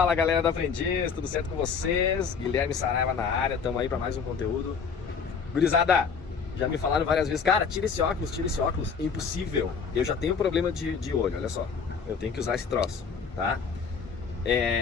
Fala galera da Aprendiz, tudo certo com vocês? Guilherme Saraiva na área, estamos aí para mais um conteúdo. Gurizada, já me falaram várias vezes, cara, tira esse óculos, é impossível. Eu já tenho problema de olho, olha só, eu tenho que usar esse troço, tá?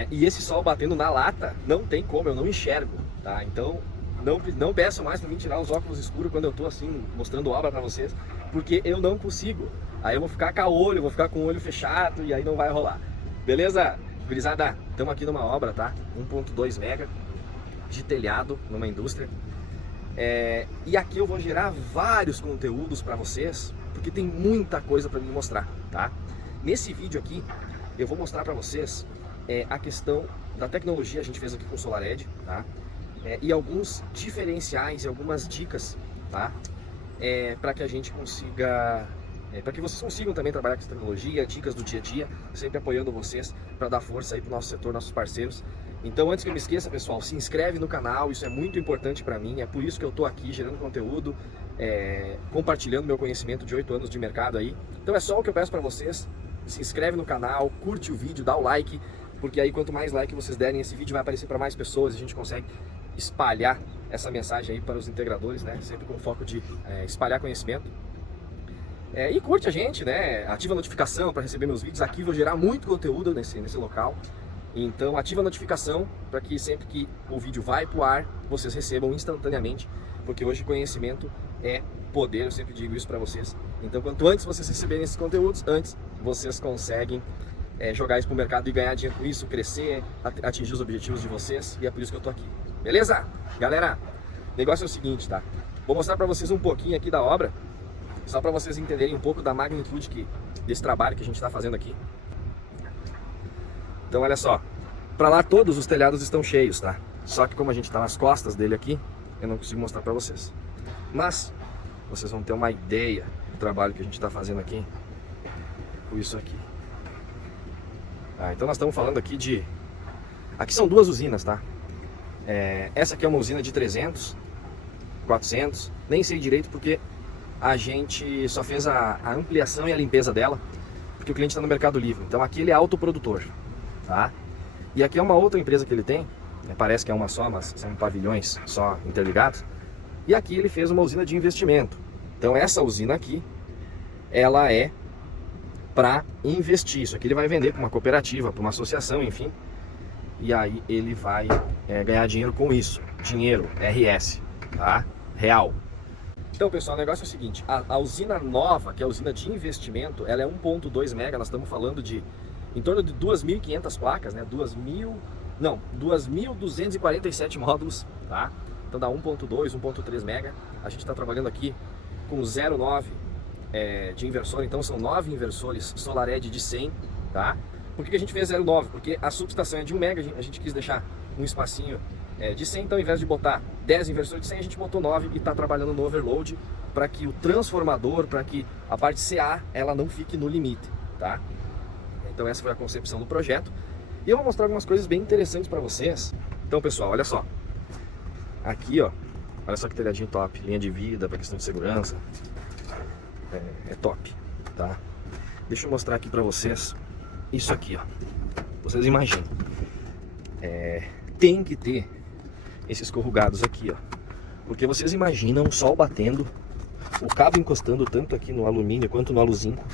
E esse sol batendo na lata, não tem como, eu não enxergo, tá? Então, não peçam mais para mim tirar os óculos escuros quando eu tô assim, mostrando obra para vocês, porque eu não consigo. Aí eu vou ficar com o olho, vou ficar com o olho fechado e aí não vai rolar. Beleza? Gurizada, estamos aqui numa obra, tá? 1.2 mega de telhado numa indústria. E aqui eu vou gerar vários conteúdos para vocês, porque tem muita coisa para me mostrar, tá? Nesse vídeo aqui eu vou mostrar para vocês a questão da tecnologia, a gente fez aqui com o SolarEdge, tá? E alguns diferenciais e algumas dicas, tá? Para que a gente consiga... para que vocês consigam também trabalhar com essa tecnologia, dicas do dia a dia, sempre apoiando vocês para dar força aí para o nosso setor, nossos parceiros. Então, antes que eu me esqueça, pessoal, se inscreve no canal, isso é muito importante para mim, é por isso que eu estou aqui gerando conteúdo, compartilhando meu conhecimento de 8 anos de mercado aí. Então é só o que eu peço para vocês, se inscreve no canal, curte o vídeo, dá o like, porque aí quanto mais like vocês derem, esse vídeo vai aparecer para mais pessoas e a gente consegue espalhar essa mensagem aí para os integradores, né? Sempre com o foco de espalhar conhecimento. E curte a gente, né? Ativa a notificação para receber meus vídeos. Aqui vou gerar muito conteúdo nesse local. Então ativa a notificação para que sempre que o vídeo vai pro ar, vocês recebam instantaneamente. Porque hoje conhecimento é poder, eu sempre digo isso para vocês. Então quanto antes vocês receberem esses conteúdos, antes vocês conseguem jogar isso pro mercado e ganhar dinheiro com isso, crescer, atingir os objetivos de vocês. E é por isso que eu tô aqui. Beleza? Galera, o negócio é o seguinte, tá? Vou mostrar para vocês um pouquinho aqui da obra, só para vocês entenderem um pouco da magnitude desse trabalho que a gente está fazendo aqui. Então olha só, para lá todos os telhados estão cheios, tá? Só que como a gente está nas costas dele aqui, eu não consigo mostrar para vocês. Mas vocês vão ter uma ideia do trabalho que a gente está fazendo aqui com isso aqui. Então nós estamos falando aqui de... Aqui são duas usinas, tá? Essa aqui é uma usina de 300, 400, nem sei direito porque a gente só fez a ampliação e a limpeza dela, porque o cliente está no Mercado Livre. Então aqui ele é autoprodutor, tá? E aqui é uma outra empresa que ele tem, parece que é uma só, mas são pavilhões só interligados. E aqui ele fez uma usina de investimento. Então essa usina aqui, ela é para investir. Isso aqui ele vai vender para uma cooperativa, para uma associação, enfim. E aí ele vai ganhar dinheiro com isso. Dinheiro, RS, tá? Real. Então pessoal, o negócio é o seguinte, a usina nova, que é a usina de investimento, ela é 1.2 mega, nós estamos falando de em torno de 2.500 placas, né? 2.247 módulos, tá? Então dá 1.2, 1.3 mega, a gente está trabalhando aqui com 0,9 de inversor, então são 9 inversores SolarEdge de 100, tá? Por que a gente fez 0,9? Porque a subestação é de 1 mega, a gente quis deixar um espacinho de 100, então ao invés de botar 10 inversores de 100, a gente botou 9 e está trabalhando no overload para que o transformador, para que a parte CA, ela não fique no limite, tá? Então essa foi a concepção do projeto. E eu vou mostrar algumas coisas bem interessantes para vocês. Então pessoal, olha só. Aqui ó, olha só que telhadinho top, linha de vida para questão de segurança. É top, tá? Deixa eu mostrar aqui para vocês isso aqui, ó. Vocês imaginem. Tem que ter esses corrugados aqui, ó, porque vocês imaginam o sol batendo, o cabo encostando tanto aqui no alumínio quanto no aluzinco.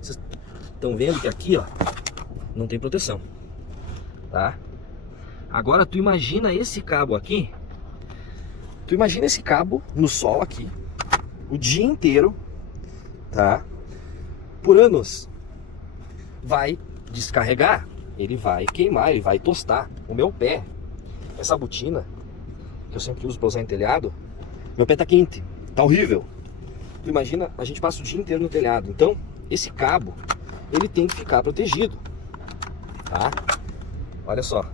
Vocês estão vendo que aqui, ó, não tem proteção, tá? Agora tu imagina esse cabo aqui, tu imagina esse cabo no sol aqui, o dia inteiro, tá? Por anos, vai descarregar, ele vai queimar, ele vai tostar. O meu pé, essa botina que eu sempre uso para usar em telhado, meu pé tá quente, tá horrível. Tu imagina, a gente passa o dia inteiro no telhado, então esse cabo, ele tem que ficar protegido, tá? Olha só,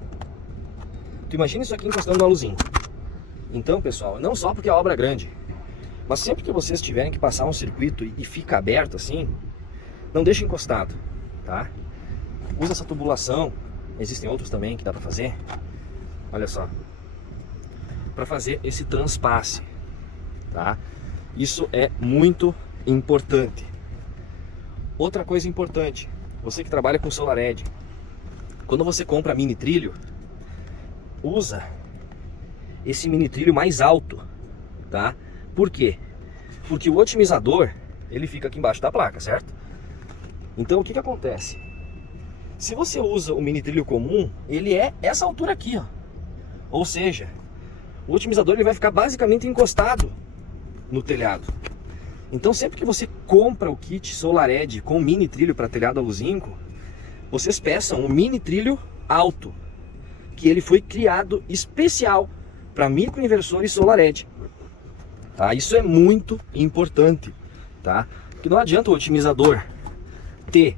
tu imagina isso aqui encostando no aluzinho. Então pessoal, não só porque a obra é grande, mas sempre que vocês tiverem que passar um circuito e fica aberto assim, não deixe encostado, tá? Usa essa tubulação, existem outros também que dá para fazer. Olha só, para fazer esse transpasse, tá? Isso é muito importante. Outra coisa importante, você que trabalha com SolarEdge, quando você compra mini trilho, usa esse mini trilho mais alto, tá? Por quê? Porque o otimizador, ele fica aqui embaixo da placa, certo? Então o que que acontece? Se você usa o mini trilho comum, ele é essa altura aqui, ó. Ou seja, o otimizador ele vai ficar basicamente encostado no telhado. Então sempre que você compra o kit SolarEdge com mini trilho para telhado a luz zinco, vocês peçam um mini trilho alto, que ele foi criado especial para microinversores SolarEdge. Tá? Isso é muito importante, tá? Porque não adianta o otimizador ter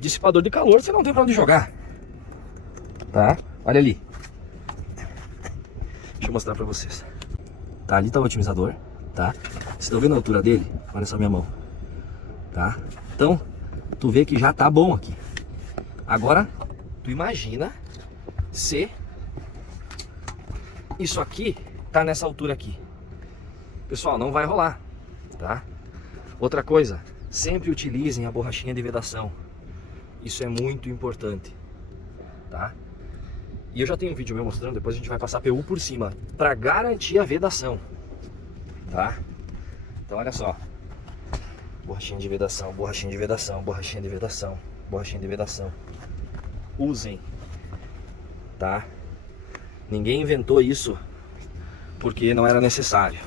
dissipador de calor, você não tem para onde jogar, tá? Olha ali. Deixa eu mostrar para vocês. Tá, ali tá o otimizador, tá? Vocês estão vendo a altura dele? Olha só minha mão, tá? Então, tu vê que já tá bom aqui. Agora, tu imagina se isso aqui tá nessa altura aqui. Pessoal, não vai rolar, tá? Outra coisa, sempre utilizem a borrachinha de vedação. Isso é muito importante, tá? E eu já tenho um vídeo meu mostrando, depois a gente vai passar PU por cima, para garantir a vedação, tá? Então olha só. Borrachinha de vedação, borrachinha de vedação, borrachinha de vedação, borrachinha de vedação. Usem, tá? Ninguém inventou isso porque não era necessário.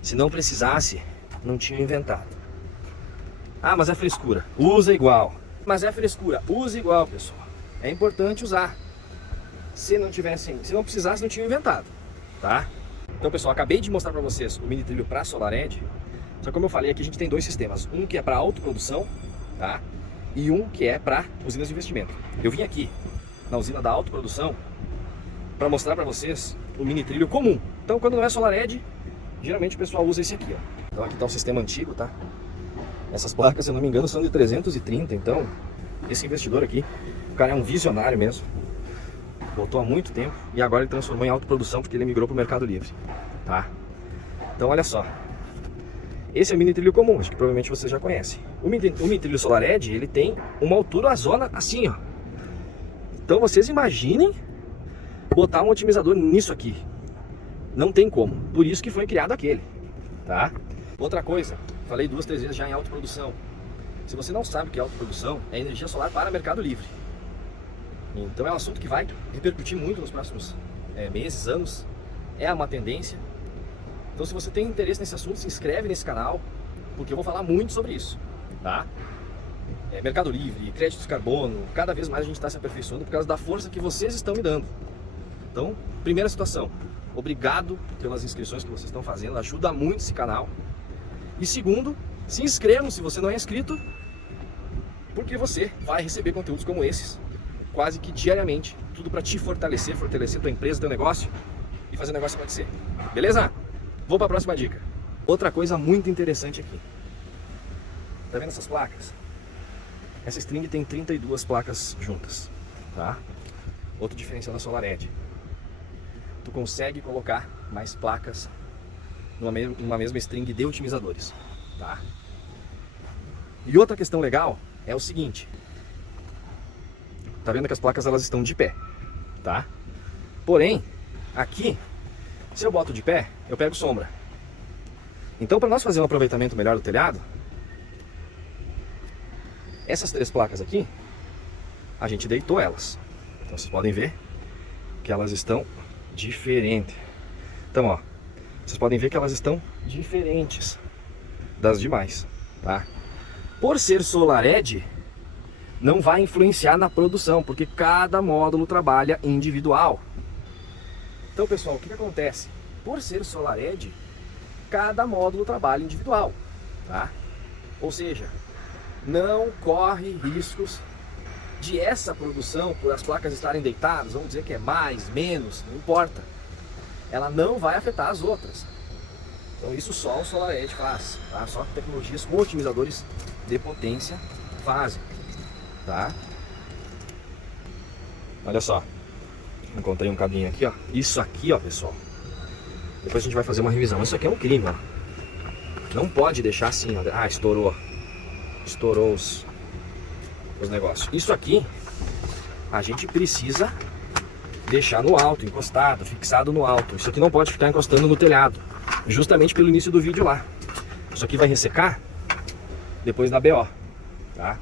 Se não precisasse, não tinha inventado. Ah, mas é frescura. Usa igual. Mas é frescura. Usa igual, pessoal. É importante usar. Se não precisasse, não tinha inventado, tá? Então, pessoal, acabei de mostrar para vocês o mini trilho para SolarEdge. Só que como eu falei, aqui a gente tem dois sistemas. Um que é para autoprodução, tá? E um que é para usinas de investimento. Eu vim aqui na usina da autoprodução para mostrar para vocês o mini trilho comum. Então, quando não é SolarEdge, geralmente o pessoal usa esse aqui, ó. Então aqui está o sistema antigo, tá? Essas placas, se eu não me engano, são de 330. Então, esse investidor aqui, o cara é um visionário mesmo. Botou há muito tempo e agora ele transformou em autoprodução porque ele migrou para o Mercado Livre, tá? Então olha só, esse é o mini trilho comum, acho que provavelmente você já conhece. O mini trilho SolarEdge, ele tem uma altura zona assim, ó. Então vocês imaginem botar um otimizador nisso aqui. Não tem como, por isso que foi criado aquele, tá? Outra coisa, falei 2, 3 vezes já em autoprodução. Se você não sabe o que é autoprodução, é energia solar para Mercado Livre. Então é um assunto que vai repercutir muito nos próximos meses, anos. É uma tendência. Então se você tem interesse nesse assunto, se inscreve nesse canal, porque eu vou falar muito sobre isso, tá? Mercado Livre, créditos de carbono, cada vez mais a gente está se aperfeiçoando por causa da força que vocês estão me dando. Então, primeira situação, obrigado pelas inscrições que vocês estão fazendo, ajuda muito esse canal. E segundo, se inscrevam se você não é inscrito, porque você vai receber conteúdos como esses quase que diariamente, tudo para te fortalecer tua empresa, teu negócio e fazer o negócio acontecer. Beleza? Vou para a próxima dica. Outra coisa muito interessante aqui. Tá vendo essas placas? Essa string tem 32 placas juntas, tá? Outro diferencial da SolarEdge. Tu consegue colocar mais placas numa mesma string de otimizadores, tá? E outra questão legal é o seguinte. Tá vendo que as placas elas estão de pé, tá? Porém, aqui, se eu boto de pé, eu pego sombra. Então, para nós fazer um aproveitamento melhor do telhado, essas 3 placas aqui, a gente deitou elas. Então, vocês podem ver que elas estão diferentes. Então, ó, vocês podem ver que elas estão diferentes das demais, tá? Por ser SolarEdge, não vai influenciar na produção, porque cada módulo trabalha individual. Então, pessoal, o que acontece? Por ser SolarEdge, cada módulo trabalha individual, tá? Ou seja, não corre riscos de essa produção, por as placas estarem deitadas, vamos dizer que é mais, menos, não importa. Ela não vai afetar as outras. Então isso só o SolarEdge faz, tá? Só tecnologias com otimizadores de potência fazem. Tá? Olha só, encontrei um cabinho aqui, ó. Isso aqui, ó, pessoal, depois a gente vai fazer uma revisão. Isso aqui é um crime, ó. Não pode deixar assim, ó. Ah, estourou os negócios. Isso aqui a gente precisa deixar no alto, encostado, fixado no alto. Isso aqui não pode ficar encostando no telhado, justamente pelo início do vídeo lá. Isso aqui vai ressecar depois da BO, tá?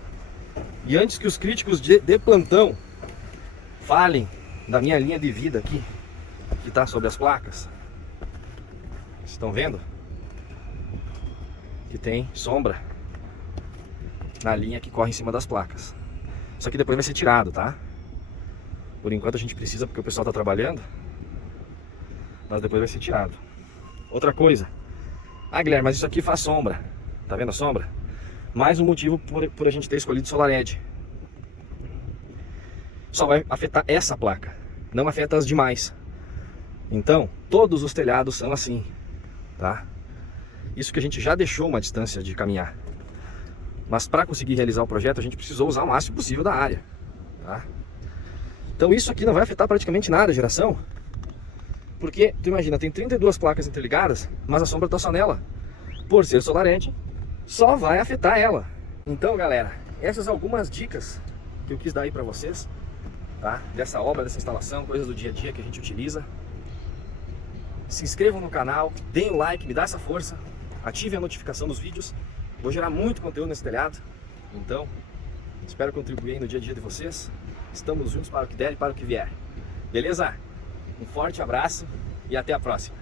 E antes que os críticos de plantão falem da minha linha de vida aqui, que está sobre as placas, vocês estão vendo? Que tem sombra na linha que corre em cima das placas. Isso aqui depois vai ser tirado, tá? Por enquanto a gente precisa porque o pessoal está trabalhando, mas depois vai ser tirado. Outra coisa, Guilherme, mas isso aqui faz sombra, tá vendo a sombra? Mais um motivo por a gente ter escolhido SolarEdge. Só vai afetar essa placa, não afeta as demais. Então, todos os telhados são assim, tá? Isso que a gente já deixou uma distância de caminhar. Mas para conseguir realizar o projeto, a gente precisou usar o máximo possível da área, tá? Então isso aqui não vai afetar praticamente nada a geração, porque, tu imagina, tem 32 placas interligadas, mas a sombra está só nela. Por ser SolarEdge, só vai afetar ela. Então, galera, essas algumas dicas que eu quis dar aí para vocês, tá? Dessa obra, dessa instalação, coisas do dia a dia que a gente utiliza. Se inscrevam no canal, deem o like, me dá essa força, ativem a notificação dos vídeos. Vou gerar muito conteúdo nesse telhado, então espero contribuir aí no dia a dia de vocês. Estamos juntos para o que der e para o que vier. Beleza? Um forte abraço e até a próxima.